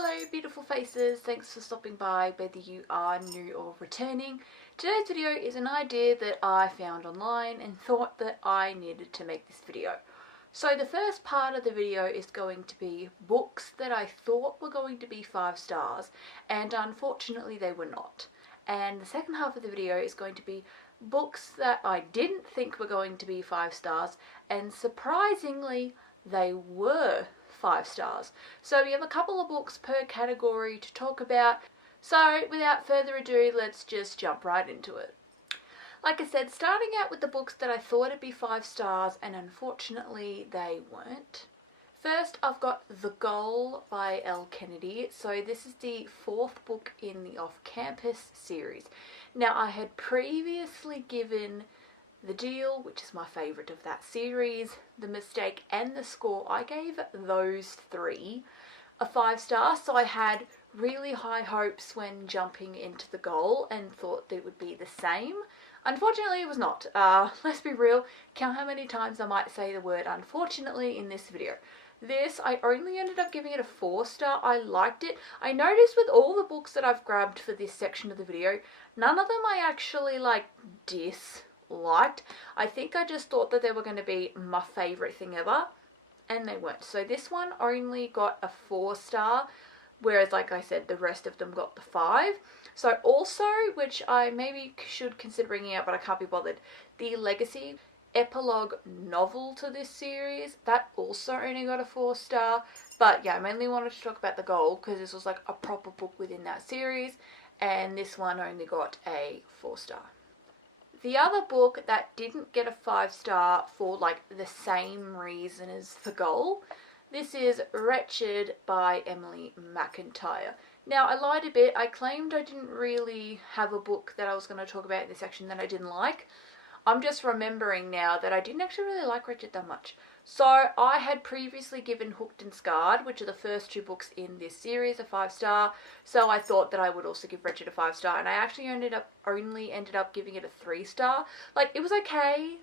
Hello beautiful faces, thanks for stopping by whether you are new or returning. Today's video is an idea that I found online and thought that I needed to make this video. So the first part of the video is going to be books that I thought were going to be 5 stars and unfortunately they were not. And the second half of the video is going to be books that I didn't think were going to be 5 stars and surprisingly they were 5 stars. So we have a couple of books per category to talk about. So without further ado, let's just jump right into it. Like I said, starting out with the books that I thought would be 5 stars and unfortunately they weren't. First, I've got The Goal by Elle Kennedy. So this is the 4th book in the Off Campus series. Now I had previously given The Deal, which is my favourite of that series, The Mistake and The Score. I gave those 3 a 5 star, so I had really high hopes when jumping into The Goal and thought that it would be the same. Unfortunately it was not. Let's be real, count how many times I might say the word unfortunately in this video. This, I only ended up giving it a 4 star. I liked it. I noticed with all the books that I've grabbed for this section of the video, none of them I actually disliked. I think I just thought that they were going to be my favourite thing ever, and they weren't. So this one only got a 4 star, whereas like I said, the rest of them got the 5. So also, which I maybe should consider bringing out, but I can't be bothered, the Legacy epilogue novel to this series, that also only got a 4 star. But yeah, I mainly wanted to talk about The Goal because this was like a proper book within that series, and this one only got a 4 star. The other book that didn't get a 5 star for like the same reason as The Goal, this is Wretched by Emily McIntyre. Now I lied a bit, I claimed I didn't really have a book that I was going to talk about in this section that I didn't like. I'm just remembering now that I didn't actually really like Wretched that much. So I had previously given Hooked and Scarred, which are the first 2 books in this series, a 5 star. So I thought that I would also give Wretched a 5 star, and I actually only ended up giving it a 3 star. Like, it was okay,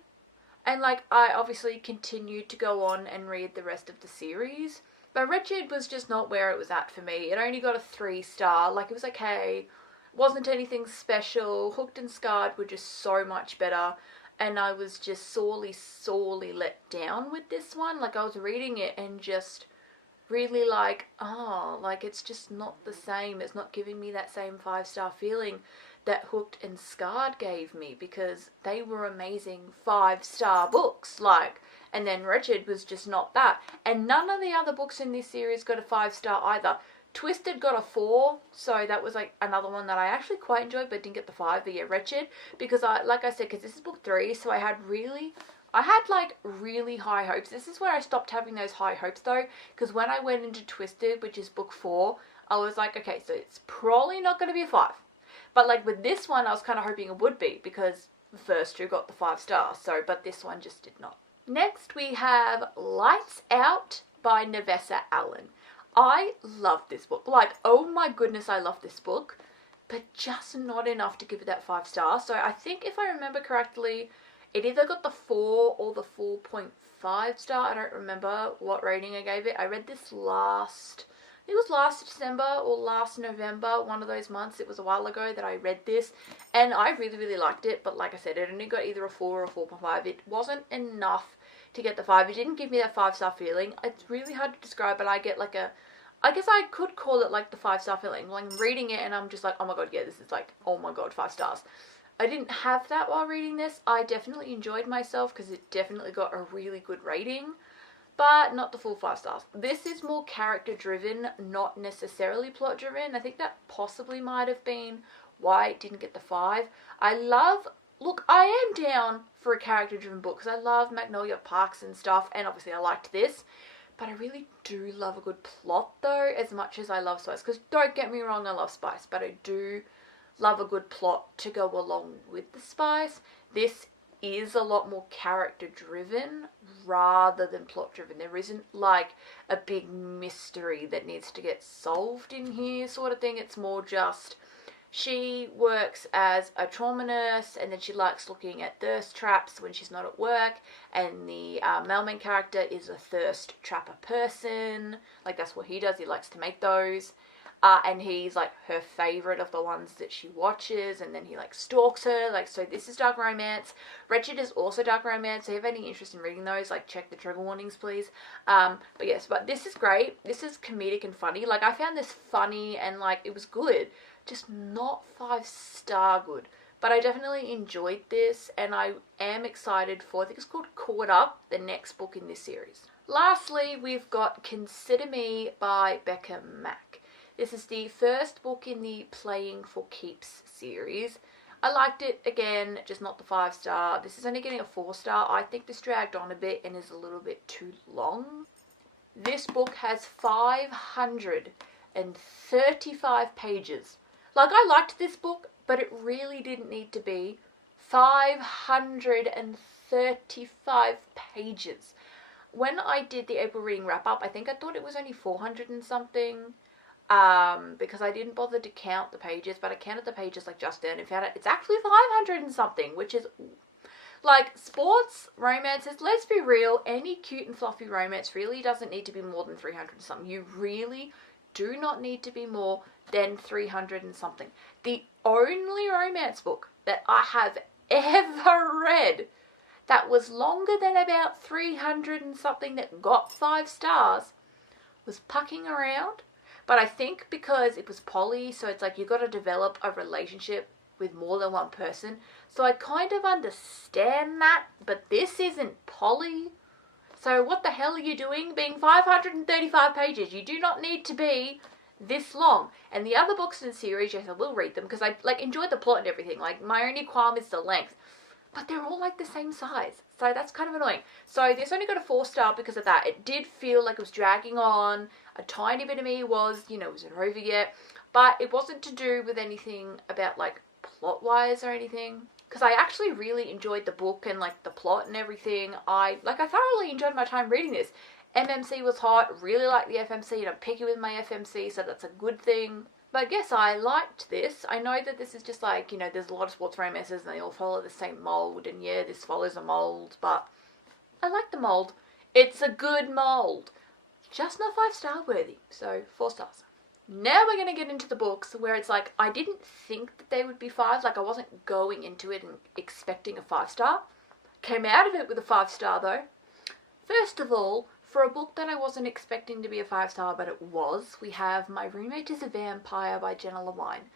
and like I obviously continued to go on and read the rest of the series. But Wretched was just not where it was at for me. It only got a 3 star. Like, it was okay. Wasn't anything special. Hooked and Scarred were just so much better. And I was just sorely let down with this one. Like, I was reading it and just really like, oh, like it's just not the same. It's not giving me that same 5 star feeling that Hooked and Scarred gave me, because they were amazing 5 star books. Like, and then Wretched was just not that. And none of the other books in this series got a 5 star either. Twisted got a 4, so that was like another one that I actually quite enjoyed but didn't get the 5. But yeah, Wretched, because like I said, because this is book 3, so I had like really high hopes. This is where I stopped having those high hopes though, because when I went into Twisted, which is book 4, I was like, okay, so it's probably not going to be a 5. But like with this one, I was kind of hoping it would be, because the first 2 got the 5 stars, so, but this one just did not. Next we have Lights Out by Nevessa Allen. I love this book. Like, oh my goodness, I love this book. But just not enough to give it that 5 star. So I think if I remember correctly, it either got the 4 or the 4.5 star. I don't remember what rating I gave it. I read this last December or last November, one of those months. It was a while ago that I read this. And I really, really liked it. But like I said, it only got either a 4 or a 4.5. It wasn't enough to get the 5. It didn't give me that 5 star feeling. It's really hard to describe, but I get like I guess I could call it like the 5 star feeling. Like, I'm reading it and I'm just like, oh my god, yeah, this is like, oh my god, 5 stars. I didn't have that while reading this. I definitely enjoyed myself because it definitely got a really good rating, but not the full 5 stars. This is more character driven, not necessarily plot driven. I think that possibly might have been why it didn't get the 5. Look, I am down for a character driven book because I love Magnolia Parks and stuff, and obviously I liked this. But I really do love a good plot though, as much as I love spice. Because don't get me wrong, I love spice, but I do love a good plot to go along with the spice. This is a lot more character driven rather than plot driven. There isn't like a big mystery that needs to get solved in here sort of thing. It's more just, She works as a trauma nurse, and then she likes looking at thirst traps when she's not at work, and the mailman character is a thirst trapper person. Like, that's what he does. He likes to make those. And he's like her favorite of the ones that she watches, and then he like stalks her. Like, so this is dark romance. Wretched is also dark romance. So if you have any interest in reading those, like, check the trigger warnings, please. But yes, but this is great. This is comedic and funny. Like, I found this funny, and like, it was good, just not 5-star good. But I definitely enjoyed this, and I am excited for, I think it's called Caught Up, the next book in this series. Lastly, we've got Consider Me by Becca Mack. This is the first book in the Playing for Keeps series. I liked it, again, just not the 5-star. This is only getting a 4-star. I think this dragged on a bit and is a little bit too long. This book has 535 pages. Like, I liked this book, but it really didn't need to be 535 pages. When I did the April reading wrap-up, I think I thought it was only 400 and something. Because I didn't bother to count the pages, but I counted the pages like just then and found out it's actually 500 and something, which is like sports romances. Let's be real, any cute and fluffy romance really doesn't need to be more than 300 and something. You really do not need to be more than 300 and something. The only romance book that I have ever read that was longer than about 300 and something that got 5 stars was Pucking Around. But I think because it was poly, so it's like you got to develop a relationship with more than one person. So I kind of understand that, but this isn't poly. So what the hell are you doing being 535 pages? You do not need to be this long. And the other books in the series, yes, I will read them because I like enjoyed the plot and everything. Like, my only qualm is the length. But they're all like the same size. So that's kind of annoying. So this only got a 4-star because of that. It did feel like it was dragging on. A tiny bit of me was, was it over yet? But it wasn't to do with anything about like plot-wise or anything. Because I actually really enjoyed the book and like the plot and everything. I thoroughly enjoyed my time reading this. MMC was hot. Really like the FMC, and I'm picky with my FMC, so that's a good thing. But yes, I liked this. I know that this is just like, there's a lot of sports romances and they all follow the same mold. And yeah, this follows a mold, but I like the mold. It's a good mold. Just not 5-star worthy. So 4 stars. Now we're going to get into the books where it's like, I didn't think that they would be 5. Like, I wasn't going into it and expecting a 5-star. Came out of it with a 5-star though. First of all, for a book that I wasn't expecting to be a 5-star, but it was, we have My Roommate is a Vampire by Jenna Levine.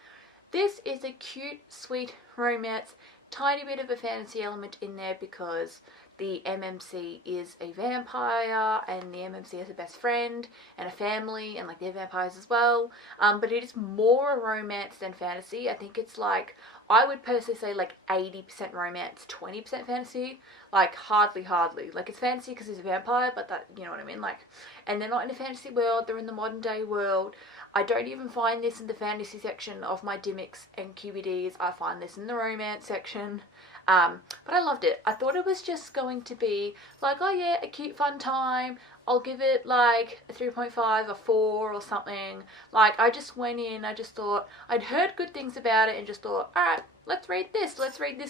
This is a cute, sweet romance, tiny bit of a fantasy element in there because the MMC is a vampire and the MMC has a best friend and a family and like they're vampires as well. But it is more a romance than fantasy. I think it's like, I would personally say like 80% romance, 20% fantasy. Like hardly. Like it's fantasy because he's a vampire, but that, you know what I mean? Like, and they're not in a fantasy world, they're in the modern day world. I don't even find this in the fantasy section of my Dimmicks and QBDs. I find this in the romance section. But I loved it. I thought it was just going to be like, oh yeah, a cute fun time. I'll give it like a 3.5, a 4 or something. Like, I just went in, I just thought, I'd heard good things about it and just thought, alright, let's read this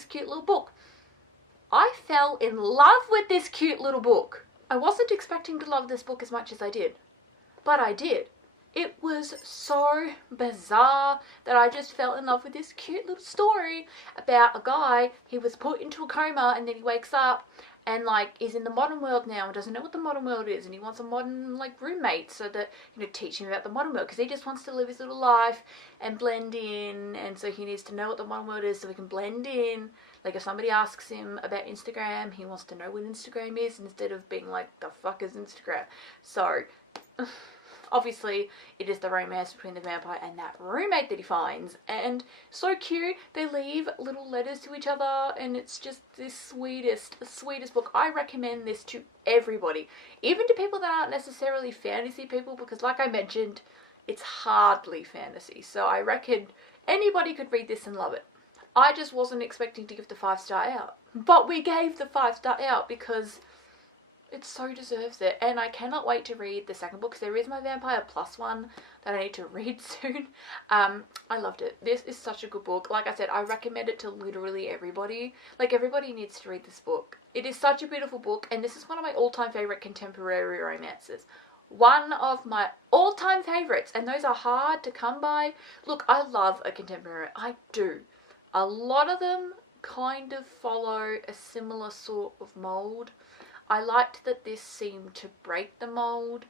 cute little book. I fell in love with this cute little book. I wasn't expecting to love this book as much as I did, but I did. It was so bizarre that I just fell in love with this cute little story about a guy. He was put into a coma and then he wakes up and like is in the modern world now and doesn't know what the modern world is, and he wants a modern like roommate so that, teach him about the modern world, because he just wants to live his little life and blend in, and so he needs to know what the modern world is so he can blend in. Like, if somebody asks him about Instagram, he wants to know what Instagram is instead of being like, the fuck is Instagram? So obviously, it is the romance between the vampire and that roommate that he finds. And so cute. They leave little letters to each other, and it's just the sweetest book. I recommend this to everybody. Even to people that aren't necessarily fantasy people, because like I mentioned, it's hardly fantasy. So I reckon anybody could read this and love it. I just wasn't expecting to give the 5-star out. But we gave the 5-star out because it so deserves it. And I cannot wait to read the second book, because there is my Vampire Plus one that I need to read soon. I loved it. This is such a good book. Like I said, I recommend it to literally everybody. Like, everybody needs to read this book. It is such a beautiful book, and this is one of my all-time favourite contemporary romances. One of my all-time favourites, and those are hard to come by. Look, I love a contemporary. I do. A lot of them kind of follow a similar sort of mould. I liked that this seemed to break the mould.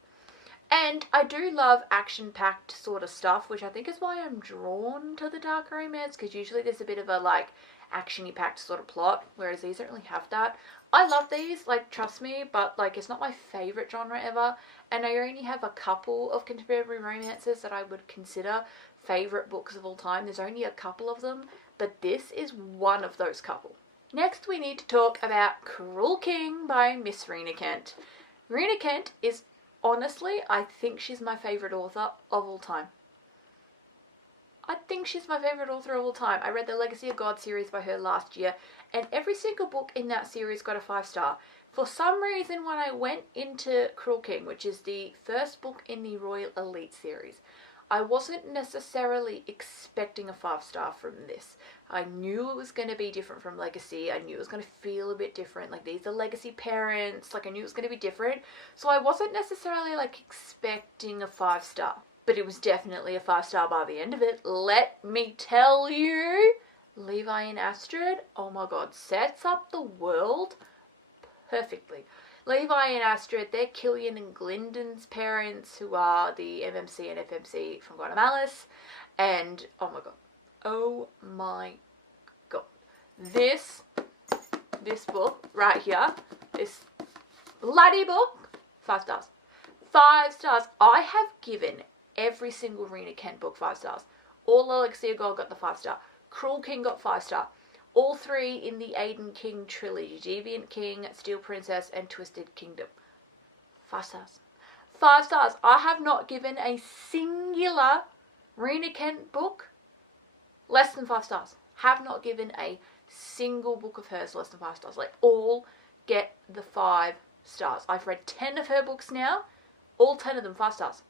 And I do love action-packed sort of stuff, which I think is why I'm drawn to the dark romance, because usually there's a bit of a, like, action-y packed sort of plot, whereas these don't really have that. I love these, like, trust me, but, like, it's not my favourite genre ever, and I only have a couple of contemporary romances that I would consider favourite books of all time. There's only a couple of them, but this is one of those couple. Next, we need to talk about Cruel King by Miss Rena Kent. Rena Kent is, honestly, I think she's my favourite author of all time. I think she's my favourite author of all time. I read the Legacy of God series by her last year, and every single book in that series got a 5-star. For some reason, when I went into Cruel King, which is the first book in the Royal Elite series, I wasn't necessarily expecting a 5-star from this. I knew it was going to be different from Legacy. I knew it was going to feel a bit different. Like, these are Legacy parents. Like, I knew it was going to be different. So I wasn't necessarily, like, expecting a 5-star. But it was definitely a 5-star by the end of it. Let me tell you. Levi and Astrid, oh my god, sets up the world perfectly. Levi and Astrid, they're Killian and Glyndon's parents, who are the MMC and FMC from God of Malice. And, oh my god. This book right here, this bloody book, 5 stars. 5 stars. I have given every single Rena Kent book 5 stars. All Elixir Gold got the 5-star. Cruel King got 5-star. All 3 in the Aiden King trilogy. Deviant King, Steel Princess, and Twisted Kingdom. 5 stars. 5 stars. I have not given a singular Rena Kent book less than 5 stars. Have not given a single book of hers less than 5 stars. Like, all get the 5 stars. I've read 10 of her books now. All 10 of them 5 stars.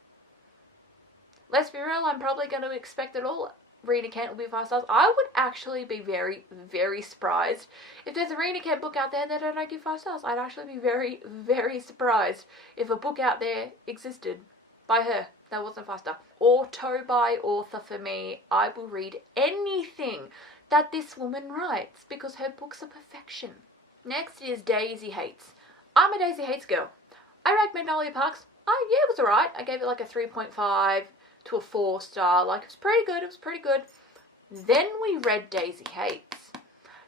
Let's be real, I'm probably going to expect that all Rena Kent will be 5 stars. I would actually be very, very surprised if there's a Rena Kent book out there that I don't give 5 stars. I'd actually be very, very surprised if a book out there existed by her that wasn't 5-star. Auto by author for me. I will read anything that this woman writes because her books are perfection. Next is Daisy Hates. I'm a Daisy Hates girl. I read Magnolia Parks. Yeah, it was alright. I gave it like a 3.5 to a 4-star. Like, it was pretty good. Then we read Daisy Hates.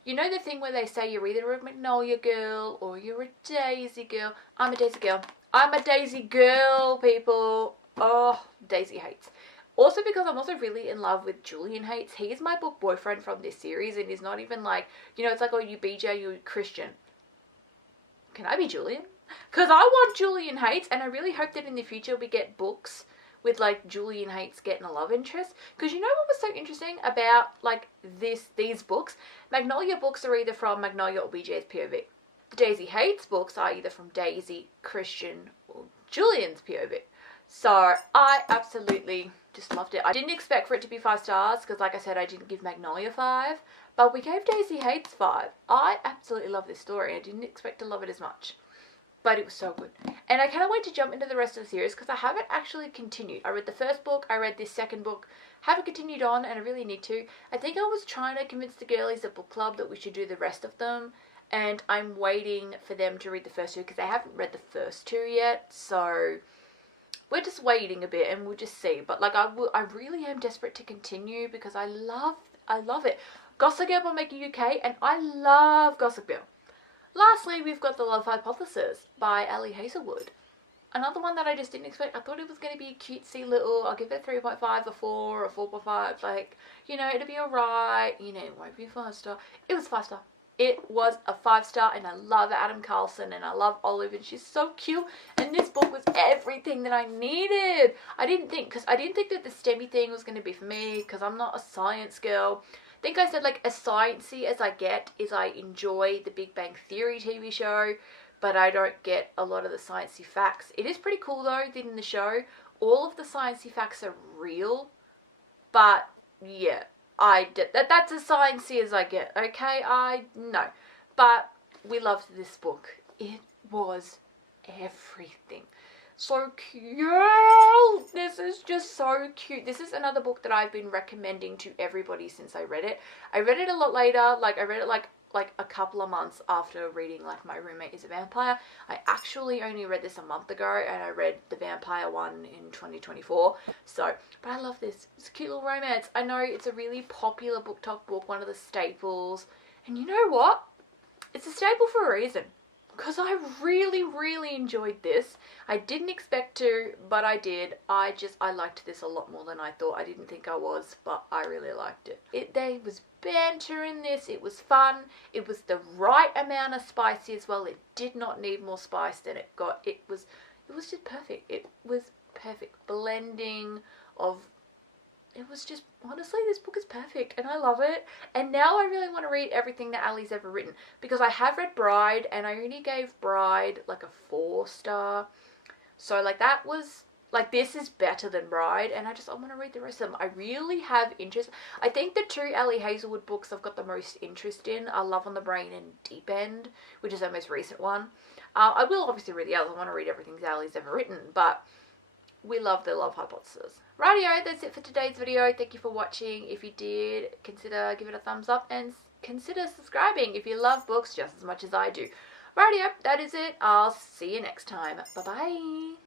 You know the thing where they say you're either a Magnolia girl or you're a Daisy girl? I'm a Daisy girl. I'm a Daisy girl, people. Oh, Daisy Hates. Also because I'm also really in love with Julian Hates. He is my book boyfriend from this series, and he's not even like, you know, it's like, oh, you BJ, you Christian. Can I be Julian? Because I want Julian Hates, and I really hope that in the future we get books with, like, Julian Hates getting a love interest. Because you know what was so interesting about, like, these books? Magnolia books are either from Magnolia or BJ's POV. The Daisy Hates books are either from Daisy, Christian, or Julian's POV. So I absolutely just loved it. I didn't expect for it to be 5 stars because, like I said, I didn't give Magnolia 5. But we gave Daisy Hates 5. I absolutely love this story. I didn't expect to love it as much. But it was so good. And I cannot wait to jump into the rest of the series because I haven't actually continued. I read the first book, I read this second book, haven't continued on, and I really need to. I think I was trying to convince the girlies at book club that we should do the rest of them. And I'm waiting for them to read the first 2 because they haven't read the first 2 yet. So we're just waiting a bit and we'll just see. But like, I really am desperate to continue because I love it. Gossip Girl by Making UK, and I love Gossip Girl. Lastly, we've got The Love Hypothesis by Ali Hazelwood. Another one that I just didn't expect. I thought it was going to be a cutesy little, I'll give it a 3.5, a 4, a 4.5. Like, you know, it'll be alright. You know, it won't be 5-star. It was 5-star. It was a 5-star, and I love Adam Carlson, and I love Olive, and she's so cute. And this book was everything that I needed. I didn't think that the STEMmy thing was going to be for me, because I'm not a science girl. I think I said, like, as sciencey as I get is I enjoy the Big Bang Theory TV show, but I don't get a lot of the sciencey facts. It is pretty cool though that in the show, all of the sciencey facts are real, but yeah, that's as sciencey as I get, okay? I know. But we loved this book. It was everything. So cute. This is just so cute. This is another book that I've been recommending to everybody since I read it. I read it a lot later. Like, I read it like a couple of months after reading like My Roommate is a Vampire. I actually only read this a month ago, and I read the vampire one in 2024. So, but I love this. It's a cute little romance. I know it's a really popular BookTok book, one of the staples. And you know what? It's a staple for a reason. Because I really, really enjoyed this. I didn't expect to, but I did. I liked this a lot more than I thought. I didn't think I was, but I really liked it. There was banter in this. It was fun. It was the right amount of spicy as well. It did not need more spice than it got. It was just perfect. It was perfect blending of... It was just, honestly, this book is perfect and I love it. And now I really want to read everything that Ali's ever written, because I have read Bride and I only gave Bride like a 4-star. So like that was, like this is better than Bride, and I want to read the rest of them. I really have interest. I think the 2 Ali Hazelwood books I've got the most interest in are Love on the Brain and Deep End, which is her most recent one. I will obviously read the others. I want to read everything Ali's ever written, but we love the Love Hypothesis. Rightio, that's it for today's video. Thank you for watching. If you did, consider giving it a thumbs up and consider subscribing if you love books just as much as I do. Rightio, that is it. I'll see you next time. Bye-bye.